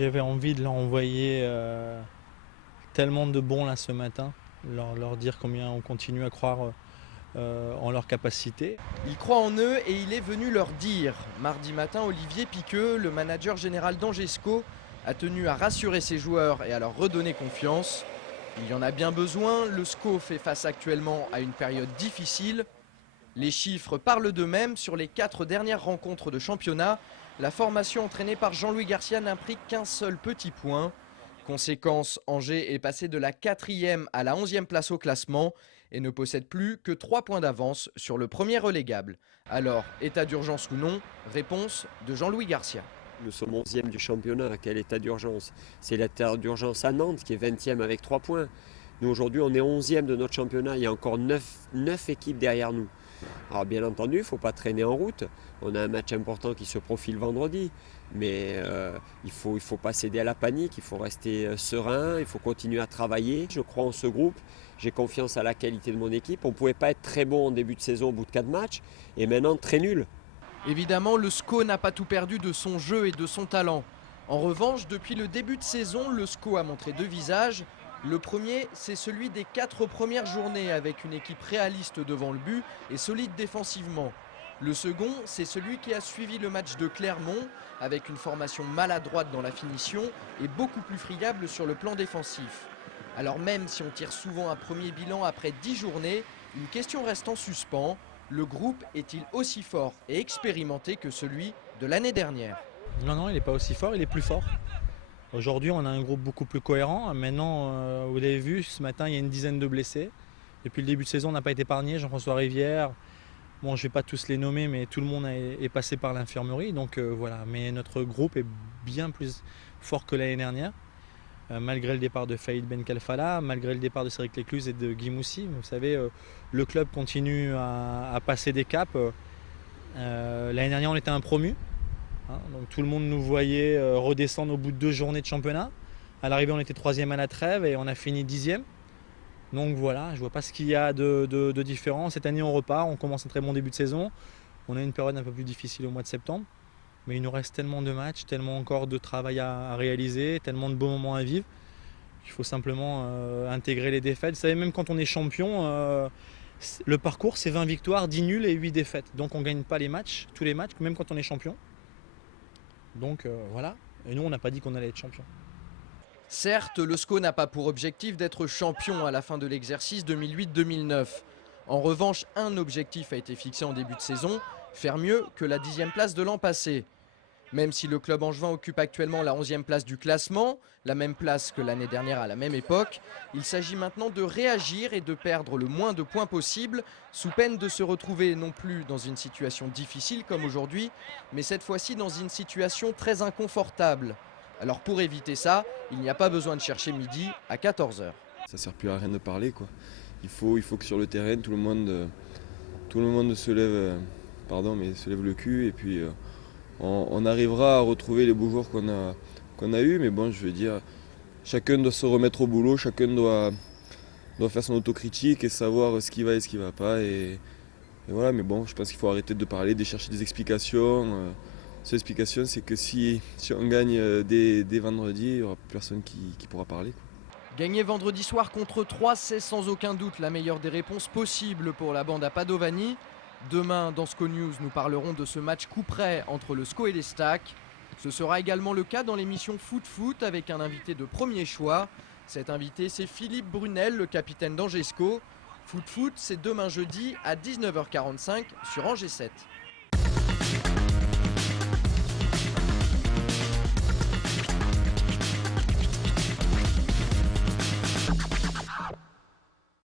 J'avais envie de leur envoyer tellement de bons là ce matin, leur dire combien on continue à croire en leur capacité. Il croit en eux et il est venu leur dire. Mardi matin, Olivier Piqueux, le manager général d'Angesco, a tenu à rassurer ses joueurs et à leur redonner confiance. Il y en a bien besoin, le SCO fait face actuellement à une période difficile. Les chiffres parlent d'eux-mêmes. Sur les 4 dernières rencontres de championnat, la formation entraînée par Jean-Louis Garcia n'a pris qu'un seul petit point. Conséquence, Angers est passé de la 4e à la 11e place au classement et ne possède plus que 3 points d'avance sur le premier relégable. Alors, état d'urgence ou non, réponse de Jean-Louis Garcia. Nous sommes 11e du championnat, quel état d'urgence? C'est l'état d'urgence à Nantes qui est 20e avec 3 points. Nous aujourd'hui on est 11e de notre championnat, il y a encore 9 équipes derrière nous. Alors bien entendu, il ne faut pas traîner en route. On a un match important qui se profile vendredi. Mais il faut pas céder à la panique, il faut rester serein, il faut continuer à travailler. Je crois en ce groupe, j'ai confiance à la qualité de mon équipe. On ne pouvait pas être très bon en début de saison au bout de 4 matchs et maintenant très nul. Évidemment, le SCO n'a pas tout perdu de son jeu et de son talent. En revanche, depuis le début de saison, le SCO a montré 2 visages. Le premier, c'est celui des 4 premières journées avec une équipe réaliste devant le but et solide défensivement. Le second, c'est celui qui a suivi le match de Clermont avec une formation maladroite dans la finition et beaucoup plus friable sur le plan défensif. Alors même si on tire souvent un premier bilan après 10 journées, une question reste en suspens. Le groupe est-il aussi fort et expérimenté que celui de l'année dernière? Non, il n'est pas aussi fort, il est plus fort. Aujourd'hui, on a un groupe beaucoup plus cohérent. Maintenant, vous l'avez vu, ce matin, il y a une dizaine de blessés. Depuis le début de saison, on n'a pas été épargné. Jean-François Rivière, bon, je ne vais pas tous les nommer, mais tout le monde est passé par l'infirmerie. Donc voilà, mais notre groupe est bien plus fort que l'année dernière. Malgré le départ de Faïd Ben Kalfala, malgré le départ de Cédric Lecluse et de Guy Moussi. Vous savez, le club continue à passer des caps. L'année dernière, on était un promu. Donc tout le monde nous voyait redescendre au bout de 2 journées de championnat. À l'arrivée, on était 3e à la trêve et on a fini 10e. Donc voilà, je ne vois pas ce qu'il y a de différent. Cette année, on repart, on commence un très bon début de saison. On a une période un peu plus difficile au mois de septembre. Mais il nous reste tellement de matchs, tellement encore de travail à réaliser, tellement de beaux moments à vivre. Il faut simplement intégrer les défaites. Vous savez, même quand on est champion, le parcours, c'est 20 victoires, 10 nuls et 8 défaites. Donc on ne gagne pas les matchs, tous les matchs, même quand on est champion. Donc voilà, et nous on n'a pas dit qu'on allait être champion. Certes, le SCO n'a pas pour objectif d'être champion à la fin de l'exercice 2008-2009. En revanche, un objectif a été fixé en début de saison, faire mieux que la 10e place de l'an passé. Même si le club angevin occupe actuellement la 11e place du classement, la même place que l'année dernière à la même époque, il s'agit maintenant de réagir et de perdre le moins de points possible, sous peine de se retrouver non plus dans une situation difficile comme aujourd'hui, mais cette fois-ci dans une situation très inconfortable. Alors pour éviter ça, il n'y a pas besoin de chercher midi à 14 h. Ça sert plus à rien de parler, quoi. Il faut que sur le terrain tout le monde se lève, se lève le cul et puis on arrivera à retrouver les beaux jours qu'on a eu. Mais bon, je veux dire, chacun doit se remettre au boulot, chacun doit faire son autocritique et savoir ce qui va et ce qui ne va pas. Et voilà, mais bon, je pense qu'il faut arrêter de parler, de chercher des explications. Seule explication, c'est que si on gagne dès vendredi, il n'y aura personne qui pourra parler, quoi. Gagner vendredi soir contre 3, c'est sans aucun doute la meilleure des réponses possibles pour la bande à Padovani. Demain, dans SCO News, nous parlerons de ce match coup près entre le SCO et les Stacks. Ce sera également le cas dans l'émission Foot avec un invité de premier choix. Cet invité, c'est Philippe Brunel, le capitaine d'Angesco. Foot, c'est demain jeudi à 19 h 45 sur Angers 7.